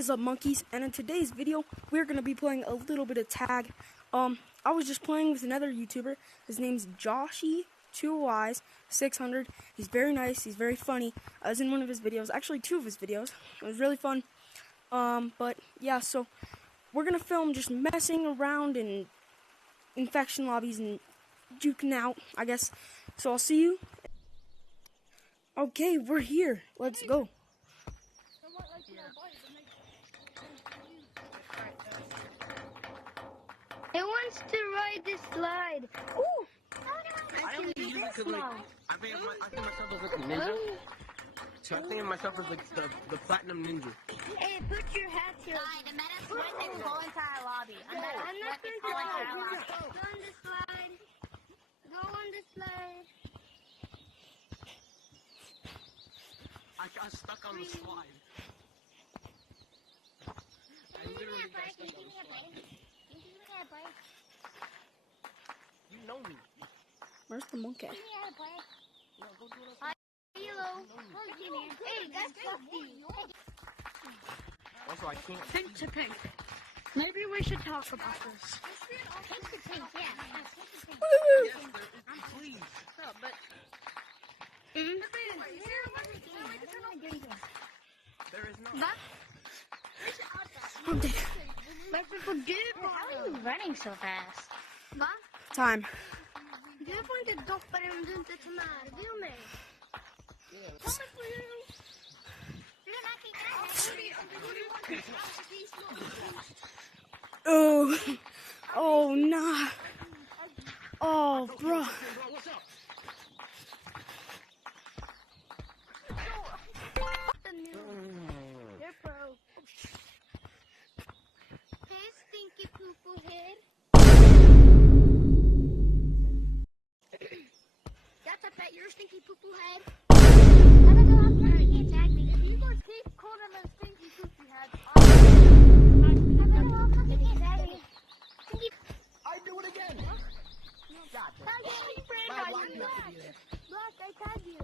is up, monkeys? And in today's video, we're going to be playing a little bit of tag. I was just playing with another YouTuber. His name's Joshy, 2Ys, 600. He's very nice. He's very funny. I was in one of his videos, actually 2 of his videos. It was really fun. But yeah, so we're going to film just messing around in infection lobbies and juking out, I guess. So I'll see you. Okay, we're here. Let's go. Who wants to ride this slide? Ooh! I only use it because, like, I think myself as like a ninja. So I think of myself as like the platinum ninja. Hey, put your hat here. The meta switch and go into our lobby. I'm not going to go on the slide. Go on the slide. I got stuck on the slide. I literally got stuck on the slide. You know me. Where's the monkey? No, go do it. Hello. Hey, that's Fluffy. Also, I can't. Pink to pink. Maybe we should talk about this. Pink to pink, yeah. Yes, please. No, but There is no. I'm dead. But people do it. How are you running so fast? Va? Time. Du får inte doppa dig om du inte tar med dig och mig. Oh. Oh, nah. Oh, bro. You're pro. Hey, stinky poo-poo head. That's a pet, you're a stinky poo-poo head. I don't know how you can't tag me. if you guys keep calling him a stinky poopy head, I don't know how you can't tag me. I do it again. God, Black, I tagged you.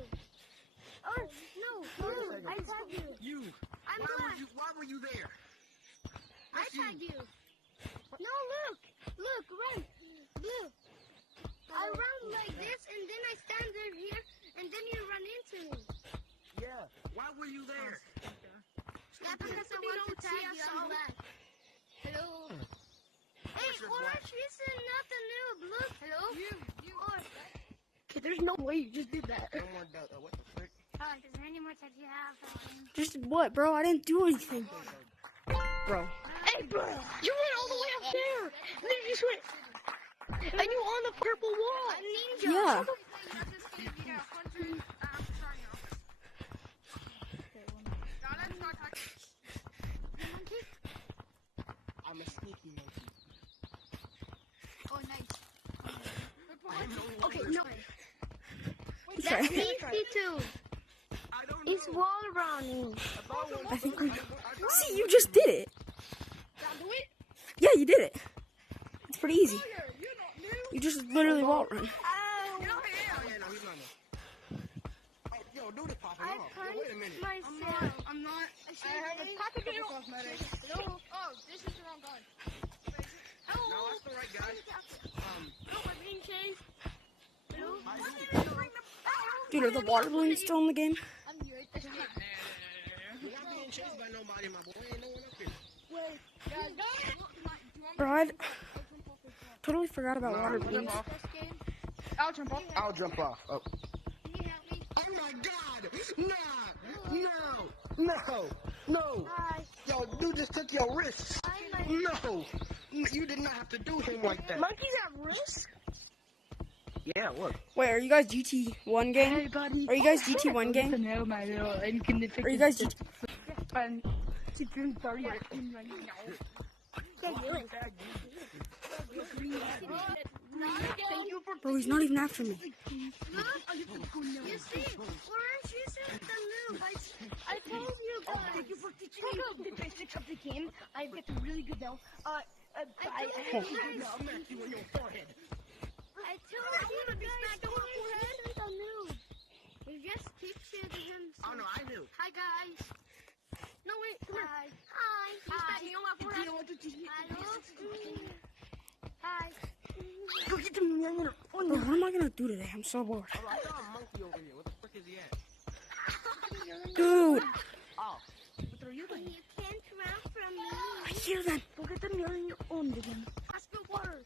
Oh, no, blue, I tagged you. you. I'm Why black. were you there? I tagged you. No, look, right, blue. I run like this, and then I stand there here, and then you run into me. Yeah. Why were you there? Yeah, because I want to tag you, I'm black. Hello. Hey, Orange, this is not the noob, look. Hello? You are. okay, there's no way you just did that. No more what the frick? Is there any more tags you have? Just what, bro? I didn't do anything. Bro. Hey, bro, you went all the way up there, and then you just went, and you on the purple wall. Ninja. Yeah. I'm a sneaky monkey. Oh, nice. Okay, no. Sorry. Easy too. I don't know. It's wall running. I think we... See, you just did it. Do it. Yeah, you did it. It's pretty easy. You're not new. You just literally wall run. Oh, yeah, no, he's not new. Oh, yo, do the popping I off. Yo, wait a minute. myself. I'm not. I have a pocket of cosmetics. No. Oh, this is the wrong gun. Hello. No, that's the right guy. No, I'm being chased. Hello. Dude, are the water balloons still in the game? I'm new. You're not being chased by nobody, my boy. Ain't no one up here. Wait, guys, Bro, I totally forgot about water balloons. I'll jump off. I'll jump off. Oh. Can you help me? Oh my God! No! Hi. Yo, you just took your wrist. No! You did not have to do him like that. Monkeys at risk. Yeah, look. Wait, are you guys GT1 gang? Hey, buddy. Are you guys GT1 gang? No, my little insignificant. Are you guys GT... I'm June 30th right now. Thank you for Bro, he's not even after me. Look, you see, Orange, you said the noob. I told you guys. thank you for teaching me the basics of the game. I get really good now. I I'll smack you in your forehead. I told you guys, Orange isn't the noob. He just pictured him. Oh, no, I knew. Hi, guys. no wait, come here. Hi. Hi. Hi. Go get the million. Bro, what am I gonna do today? I'm so bored. Oh, I saw a monkey over here. What the frick is he at? Dude, Oh. You can't run from me. I hear them. Go get the mirror in your own again. I spilled water.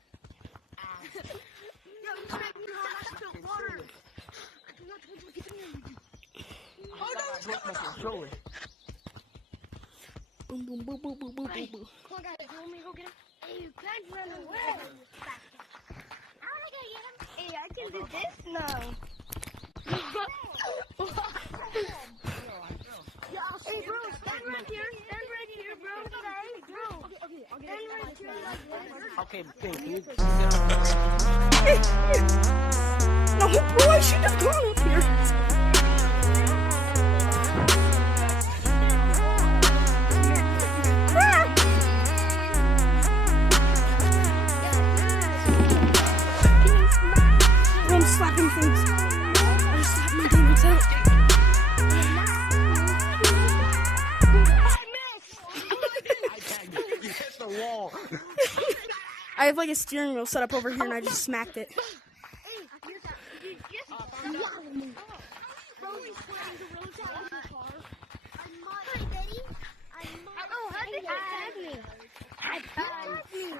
Yo, you make me hard. I spilled water. I do not want to get me. Oh, no, I broke my controller. Boom, boom, boom, boom, boom, boom, boom, boom. Come on, guys. You want me to go get him? Hey, you can't run away. I want to go get him. Hey, I can do this now. Hey, bro, stand right here. Stand right here, bro. Hey, bro. Stand right here like this. Okay, can you No, bro, I should have gone up here. I'm slapping things. I just slapped my demons out. You hit the wall. I have like a steering wheel set up over here and I just smacked it.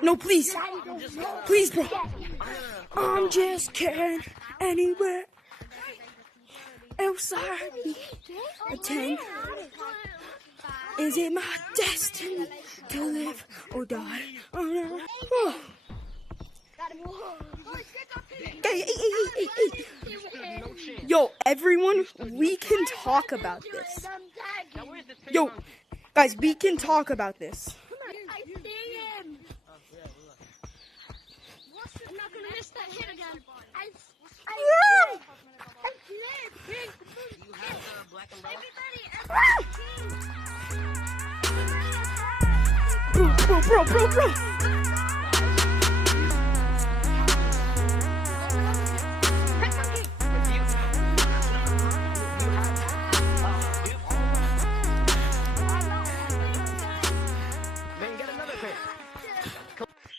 No, please. Please, bro. I'm just kidding. Anywhere else I be attend. Is it my destiny to live or die? Oh. Hey. Yo, everyone, we can talk about this. Yo, guys, we can talk about this. I see him. I'm not gonna miss that hit again. I slid. You have the black umbrella? Bro.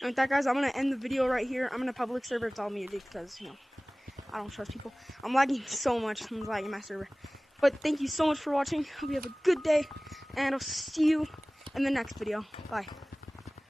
And with that, guys, I'm going to end the video right here. I'm in a public server. It's all muted because, you know, I don't trust people. I'm lagging so much. I'm lagging my server. But thank you so much for watching. Hope you have a good day. And I'll see you in the next video. Bye.